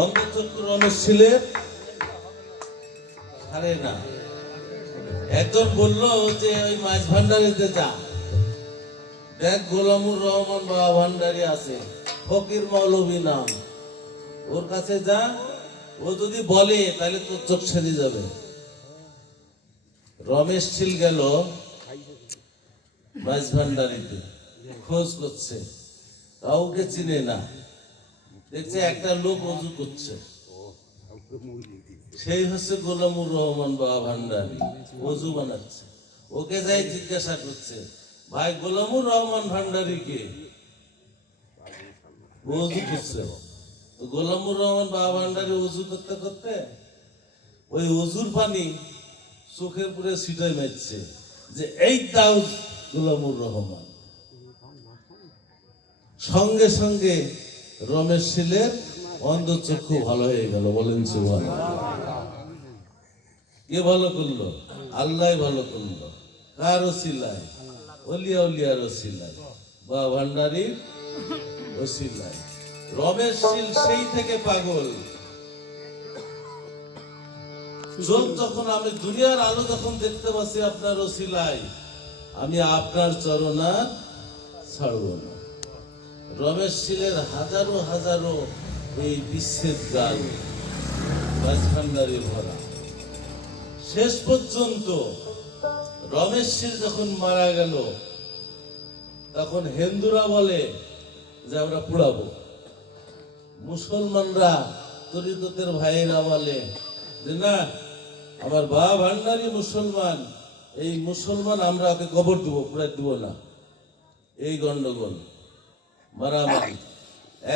অন্ধচক্ষু রমেশ ছিলেন ছাড়ে না। একজন বললো যে ওই মাছ ভান্ডারিতে যা, দেখ গোলামুর রহমান বাবা ভান্ডারি আছে, ফকির মৌলভী নাম, ওর কাছে যা, ও যদি বলে তাহলে তোর চোখ সেরে যাবে। রমেশ ছিল গেল মাছ ভান্ডারিতে, খোঁজ করছে, কাউকে চিনে না, দেখছে একটা লোক অজু করছে, সেই হচ্ছে গোলামুর রহমান বাবা ভান্ডারি, অজু বানাচ্ছে। ওকে যাই জিজ্ঞাসা করছে, ভাই গোলামুর রহমান ভান্ডারি কে? অজু করছে। তো গোলামুর রহমান বাবা ভান্ডারি অজু করতে করতে ওই অজুর পানি চোখের পুরে ছিটাই মারছে যে এই দাও গোলামুর রহমান। সঙ্গে সঙ্গে রমেশ ছিলেন অন্ধচক্ষু ভালো হয়ে গেল। বলেন সুবহানাল্লাহ। কে ভালো করলো? আল্লাহ ভালো করলো। কার ওসিলায়? ওলিয়া উলিয়ার ওসিলায়, বা ভান্ডারীর ওসিলায়। রমেশ ছিল সেই থেকে পাগল। চোখ যখন আমি দুনিয়ার আলো যখন দেখতে পাচ্ছি আপনার ওসিলায়, আমি আপনার চরণা ছাড়ব না। রমেশ ছিলেন হাজারো হাজারো এই বিশ্বের গান ভান্ডারি ভরা। শেষ পর্যন্ত রমেশ শীল যখন মারা গেল, তখন হিন্দুরা বলে যে আমরা পুড়াবো, মুসলমানরা তরিকতের ভাইয়েরা বলে যে না, আমার বাবা ভান্ডারি মুসলমান, এই মুসলমান আমরা ওকে কবর দেবো, পুড়াই দেবো না। এই গন্ডগোল, মারামারি।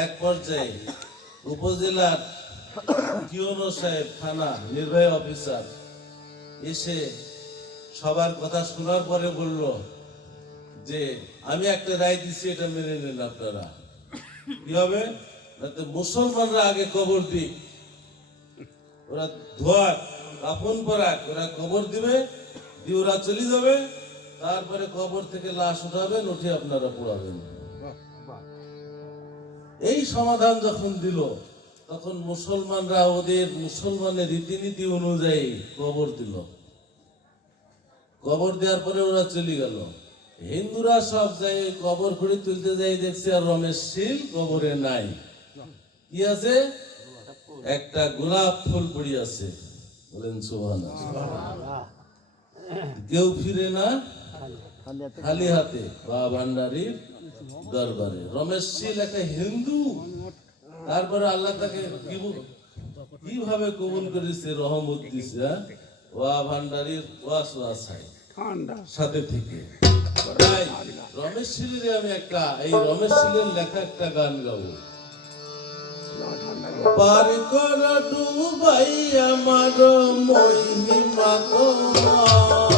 এক পর্যায়ে উপজেলার টিওনো সাহেব, থানা নির্বাহী অফিসার এসে সবার কথা শোনার পরে বলল যে আমি একটা রায় দিচ্ছি, এটা মেনে নেন আপনারা। কি হবে? মুসলমানরা আগে কবর দিক, ওরা ধোয়া কাফন পরাক, ওরা কবর দিবে, দিয়ে ওরা চলে যাবে, তারপরে কবর থেকে লাশ উঠাবেন, উঠে আপনারা পোড়াবেন। এই সমাধান যখন দিল, তখন মুসলমানরা ওদের মুসলমানের রীতিনীতি অনুযায়ী কবর দিল। কবর দেওয়ার পরে ওরা চলে গেল। হিন্দুরা সব জায়গায় কবর খুঁড়ে তুলতে যাই, দেখছে আর রমেশ শীল কবরে নাই। কি আছে? একটা গোলাপ ফুল পড়ে আছে। বলেন সুবহানাল্লাহ। কেউ ফিরে না খালি হাতে বাবা ভান্ডারীর দরবারে। রমেশ শীল একটা হিন্দু, তারপরে আল্লাহ তাকে কিভাবে কবুল করেছে, রহমত দিছে। বাবা ভান্ডারীর ওয়াসওয়াসায় সাথে থেকে তাই রমেশ শীলের আমি একটা, এই রমেশ শীলের লেখা একটা গান গাবো। পার কর ডুবাই আমার মহিমা তোমার।